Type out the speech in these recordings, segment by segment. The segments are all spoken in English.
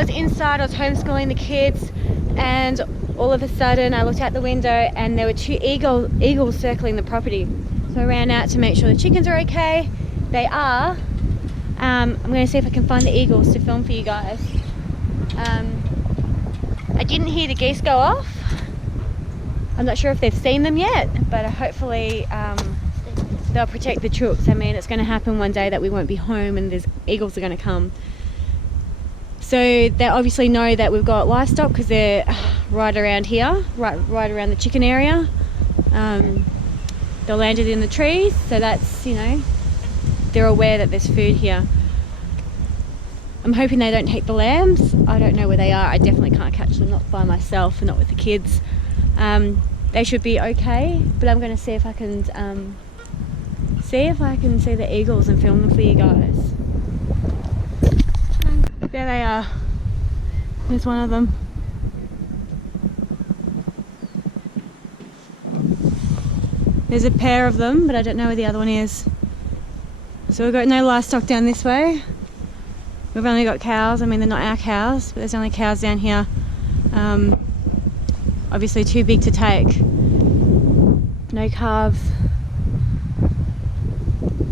was inside, I was homeschooling the kids, and all of a sudden I looked out the window and there were two eagles circling the property. So I ran out to make sure the chickens are okay. They are. I'm going to see if I can find the eagles to film for you guys. I didn't hear the geese go off. I'm not sure if they've seen them yet, but hopefully they'll protect the chooks. I mean, it's going to happen one day that we won't be home and there's eagles are going to come. So they obviously know that we've got livestock because they're right around here, right around the chicken area. They're landed in the trees, so that's, you know, they're aware that there's food here. I'm hoping they don't take the lambs. I don't know where they are. I definitely can't catch them, not by myself and not with the kids. They should be okay, but I'm going to see if I can see the eagles and film them for you guys. There they are. There's one of them. There's a pair of them, but I don't know where the other one is. So we've got no livestock down this way. We've only got cows. I mean, they're not our cows, but there's only cows down here. Obviously too big to take. No calves.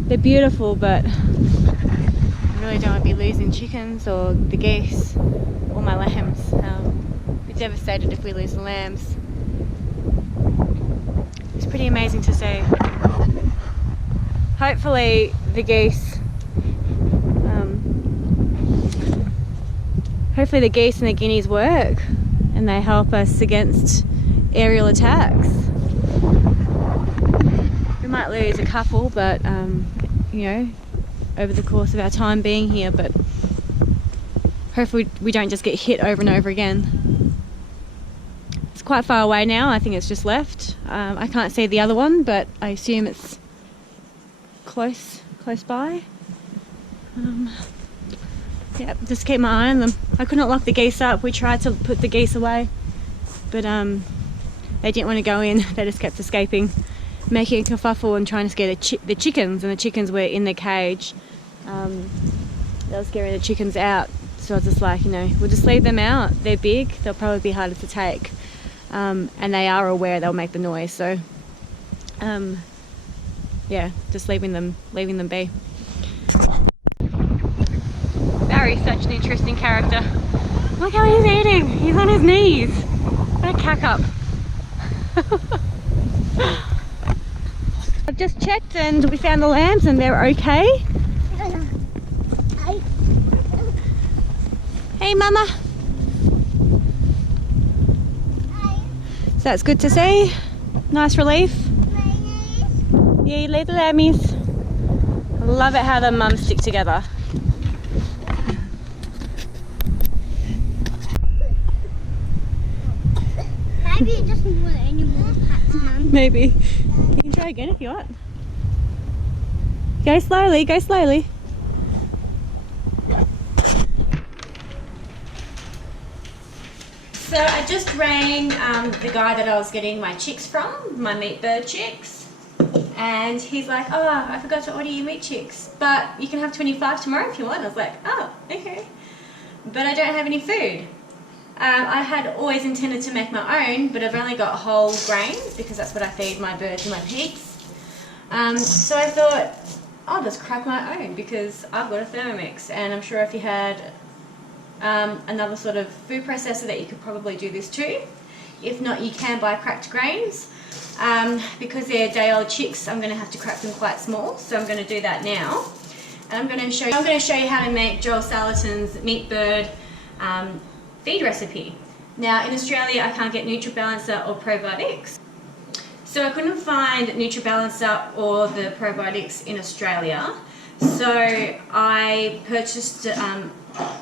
They're beautiful, but I really don't want to be losing chickens or the geese or my lambs. We're devastated if we lose the lambs. It's pretty amazing to see. Hopefully the geese and the guineas work and they help us against aerial attacks. We might lose a couple, but you know, over the course of our time being here, but hopefully we don't just get hit over and over again. It's quite far away now. I think it's just left. I can't see the other one, but I assume it's close by. Yeah, just keep my eye on them. I could not lock the geese up. We tried to put the geese away, but they didn't want to go in. They just kept escaping, making a kerfuffle and trying to scare the chickens, and the chickens were in the cage. They were scaring the chickens out, so I was just like, you know, we'll just leave them out. They're big, they'll probably be harder to take, and they are aware they'll make the noise, so yeah, just leaving them be. Barry's such an interesting character. Look how he's eating. He's on his knees. What a cack up. I've just checked and we found the lambs and they're okay. Hey mama. So that's good to see. Nice relief. Yeah, little lammies. I love it how the mums stick together. Maybe it doesn't want any more pats, Mum. Maybe. You can try again if you want. Go slowly, go slowly. So I just rang the guy that I was getting my chicks from, my meat bird chicks. And he's like, oh, I forgot to order you meat chicks, but you can have 25 tomorrow if you want. I was like, oh, okay. But I don't have any food. I had always intended to make my own, but I've only got whole grains because that's what I feed my birds and my pigs. So I thought, I'll just crack my own because I've got a Thermomix, and I'm sure if you had another sort of food processor that you could probably do this too. If not, you can buy cracked grains. Because they're day-old chicks, I'm going to have to crack them quite small, so I'm going to do that now. And I'm going to show you how to make Joel Salatins meat bird feed recipe. Now in Australia I can't get NutriBalancer or probiotics, so I couldn't find NutriBalancer or the probiotics in Australia, so I purchased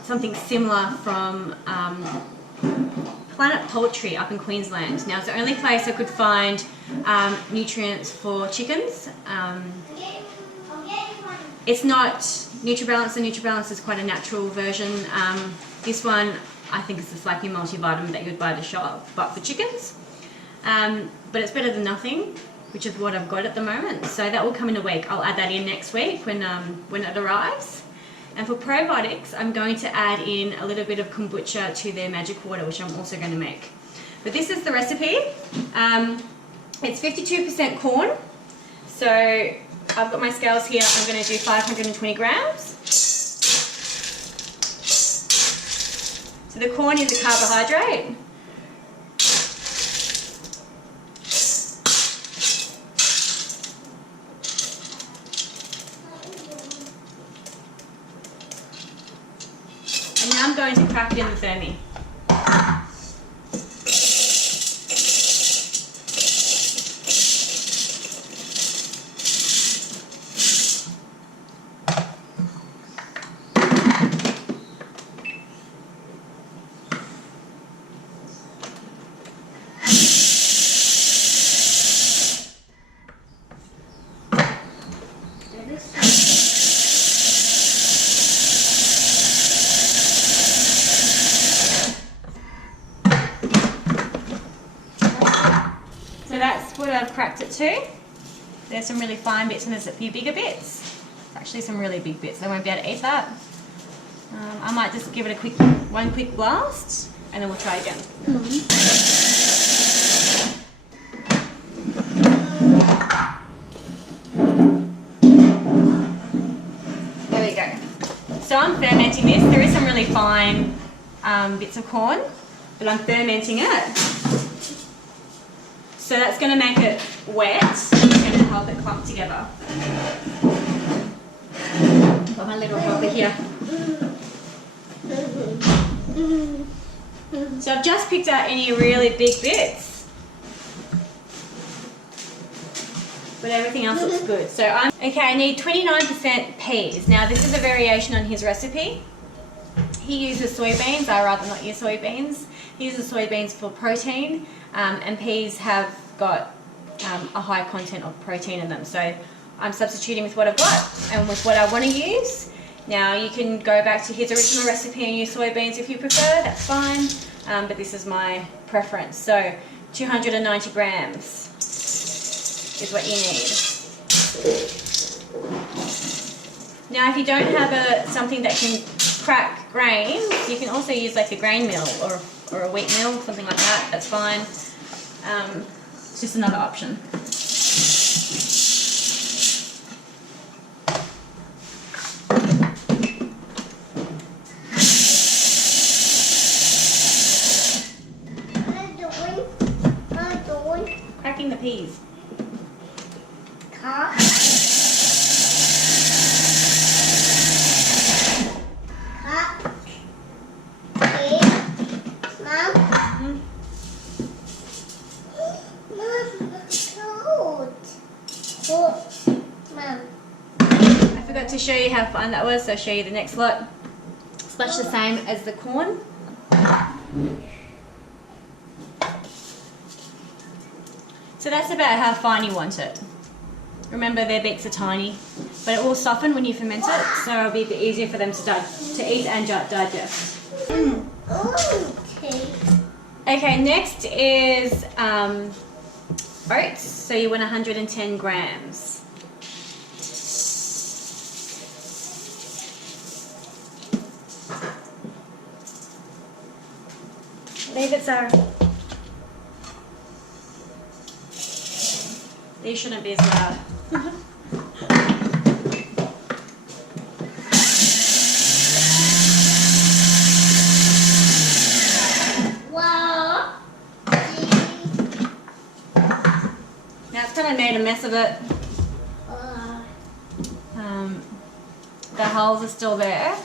something similar from Planet Poultry up in Queensland. Now it's the only place I could find nutrients for chickens. It's not NutriBalancer. NutriBalancer is quite a natural version. This one I think it's just like your multivitamin that you would buy at the shop, but for chickens. But it's better than nothing, which is what I've got at the moment. So that will come in a week. I'll add that in next week when it arrives. And for probiotics, I'm going to add in a little bit of kombucha to their magic water, which I'm also going to make. But this is the recipe. It's 52% corn. So I've got my scales here. I'm going to do 520 grams. So the corn is a carbohydrate. And now I'm going to crack it in the Fermi. So that's what I've cracked it to. There's some really fine bits and there's a few bigger bits. Actually some really big bits. I won't be able to eat that. I might just give it a one quick blast and then we'll try again. There we go. So I'm fermenting this. There is some really fine bits of corn, but I'm fermenting it. So that's going to make it wet, it's going to help it clump together. Got my little helper here. So I've just picked out any really big bits, but everything else looks good. So okay, I need 29% peas. Now this is a variation on his recipe. He uses soybeans, I rather not use soybeans. He uses soybeans for protein, and peas have got a high content of protein in them. So I'm substituting with what I've got and with what I want to use. Now you can go back to his original recipe and use soybeans if you prefer, that's fine. But this is my preference. So 290 grams is what you need. Now if you don't have something that can crack grains, you can also use like a grain mill or a wheat mill, something like that, that's fine. It's just another option. Cracking the peas. I forgot to show you how fine that was, so I'll show you the next lot. It's much the same as the corn. So that's about how fine you want it. Remember their beaks are tiny, but it will soften when you ferment it, so it'll be a bit easier for them to eat and digest. Okay, next is oats, so you want 110 grams. Leave it, Sarah. These shouldn't be as loud. Now it's kind of made a mess of it. The hulls are still there.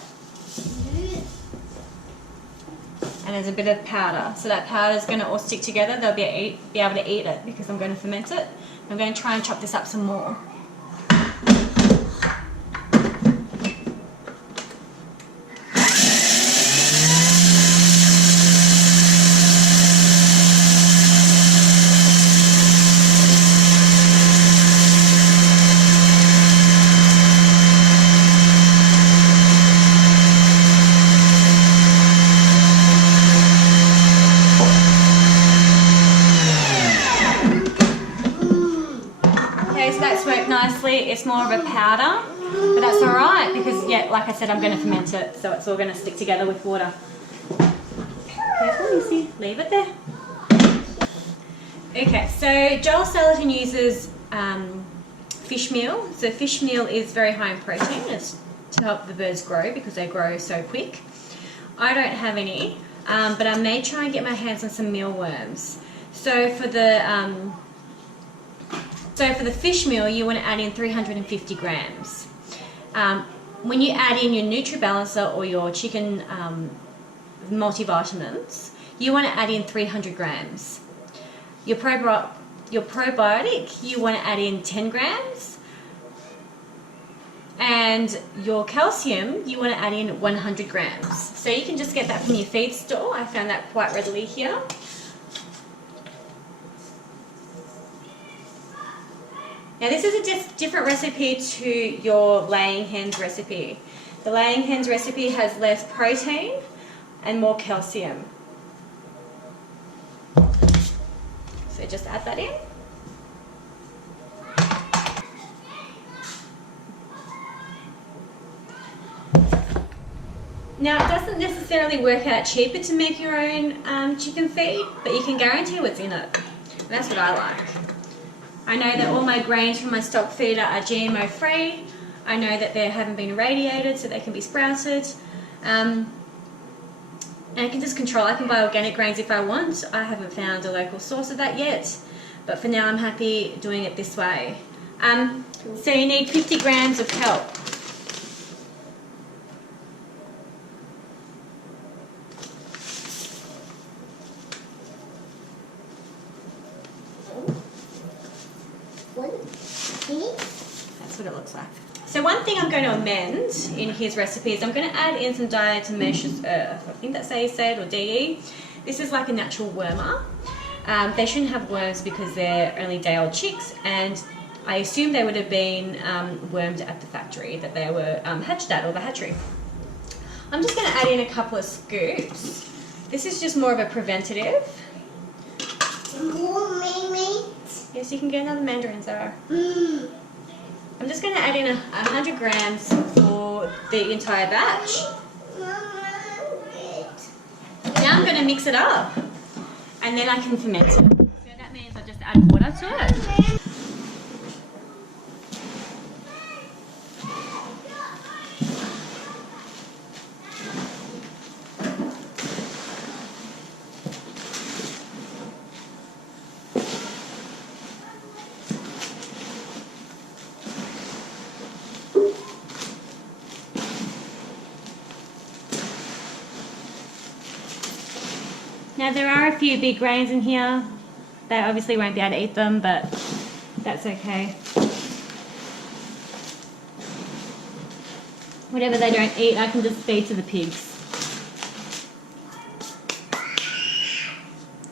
And there's a bit of powder. So that powder is going to all stick together. They'll be able to eat it because I'm going to ferment it. I'm going to try and chop this up some more. That's worked nicely. It's more of a powder. But that's all right because, yeah, like I said, I'm going to ferment it, so it's all going to stick together with water. Careful, you see, leave it there. Okay, so Joel Salatin uses fish meal. So fish meal is very high in protein. It's to help the birds grow because they grow so quick. I don't have any, but I may try and get my hands on some mealworms. So for the fish meal, you want to add in 350 grams. When you add in your NutriBalancer or your chicken multivitamins, you want to add in 300 grams. Your probiotic, you want to add in 10 grams. And your calcium, you want to add in 100 grams. So you can just get that from your feed store. I found that quite readily here. Now this is a different recipe to your laying hens recipe. The laying hens recipe has less protein and more calcium. So just add that in. Now it doesn't necessarily work out cheaper to make your own chicken feed, but you can guarantee what's in it. And that's what I like. I know that all my grains from my stock feeder are GMO free. I know that they haven't been irradiated so they can be sprouted. And I can just control, I can buy organic grains if I want. I haven't found a local source of that yet, but for now I'm happy doing it this way. So you need 50 grams of kelp. That's what it looks like. So one thing I'm going to amend in his recipe is I'm going to add in some diatomaceous earth. I think that's how you say it, or DE. This is like a natural wormer. They shouldn't have worms because they're only day-old chicks, and I assume they would have been wormed at the factory that they were hatched at, or the hatchery. I'm just going to add in a couple of scoops. This is just more of a preventative. Yes, you can get another mandarin, Zara. I'm just going to add in 100 grams for the entire batch. Now I'm going to mix it up, and then I can ferment it. So that means I just add water to it. Now there are a few big grains in here. They obviously won't be able to eat them, but that's okay. Whatever they don't eat, I can just feed to the pigs.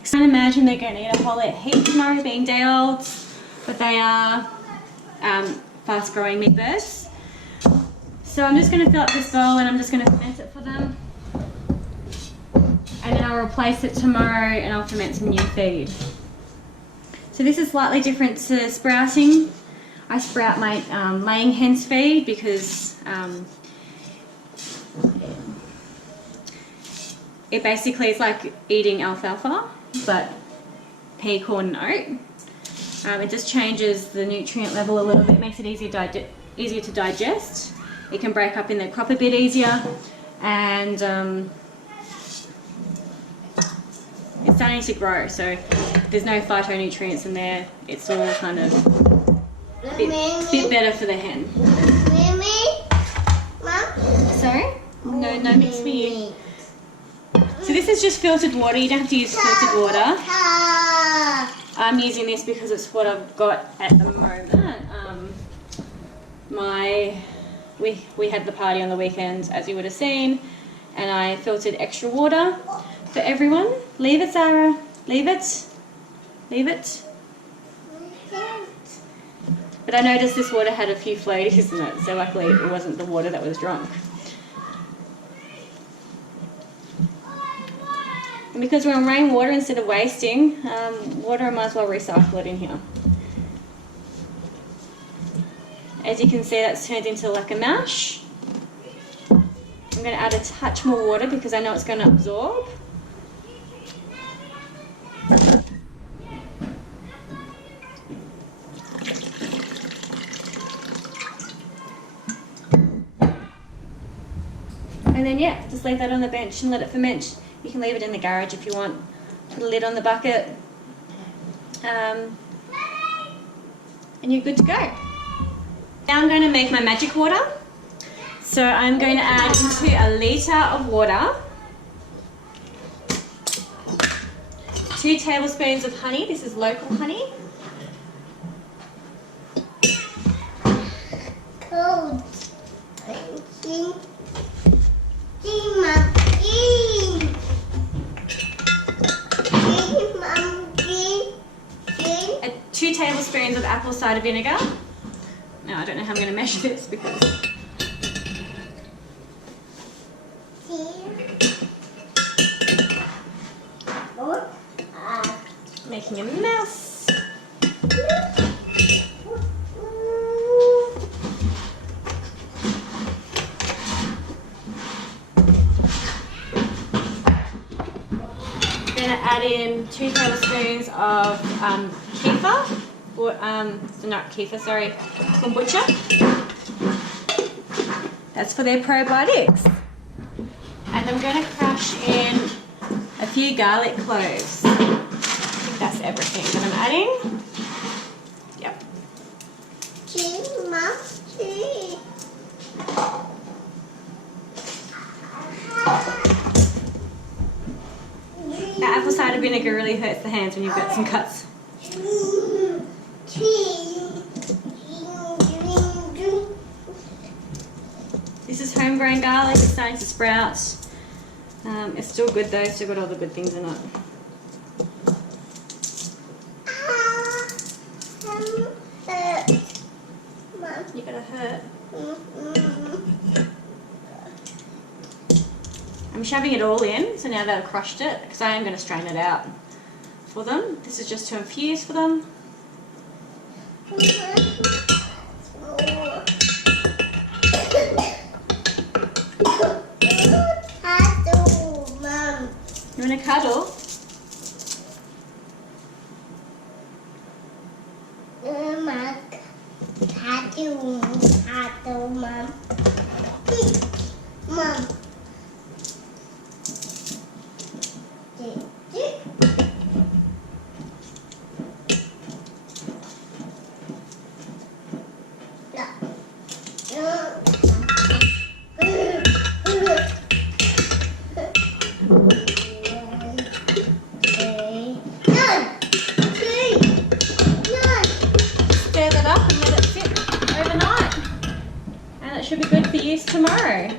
I can't imagine they're going to eat a whole heap tomorrow being day olds, but they are fast growing meat birds. So I'm just going to fill up this bowl and I'm just going to ferment it for them. And then I'll replace it tomorrow and I'll ferment some new feed. So this is slightly different to sprouting. I sprout my laying hens feed because it basically is like eating alfalfa, but pea, corn and oat. It just changes the nutrient level a little bit, makes it easier to digest. It can break up in the crop a bit easier, and it's starting to grow, so there's no phytonutrients in there. It's all kind of a bit better for the hen. Sorry? No mix for you. So this is just filtered water. You don't have to use filtered water. I'm using this because it's what I've got at the moment. We had the party on the weekend, as you would have seen, and I filtered extra water for everyone. Leave it, Sarah. Leave it. Leave it. But I noticed this water had a few floaties in it, so luckily it wasn't the water that was drunk. And because we're on rainwater instead of wasting water, I might as well recycle it in here. As you can see, that's turned into like a mash. I'm going to add a touch more water because I know it's going to absorb. And then yeah, just leave that on the bench and let it ferment. You can leave it in the garage if you want. Put a lid on the bucket. And you're good to go. Now I'm going to make my magic water. So I'm going to add into a litre of water 2 tablespoons of honey. This is local honey. Cold. And 2 tablespoons of apple cider vinegar. Now I don't know how I'm going to measure this because making a mess. Going to add in 2 tablespoons of kefir, or not kefir, sorry, kombucha. That's for their probiotics. And I'm going to crush in a few garlic cloves. I think that's everything that I'm adding. Yep. That apple cider vinegar really hurts the hands when you've got some cuts. This is homegrown garlic, it's starting to sprout. It's still good though, still got all the good things in it. You gotta hurt. I'm shoving it all in, so now that I've crushed it, because I am going to strain it out for them. This is just to infuse for them. You want to cuddle? Mom. Stir that up and let it sit overnight. And it should be good for use tomorrow.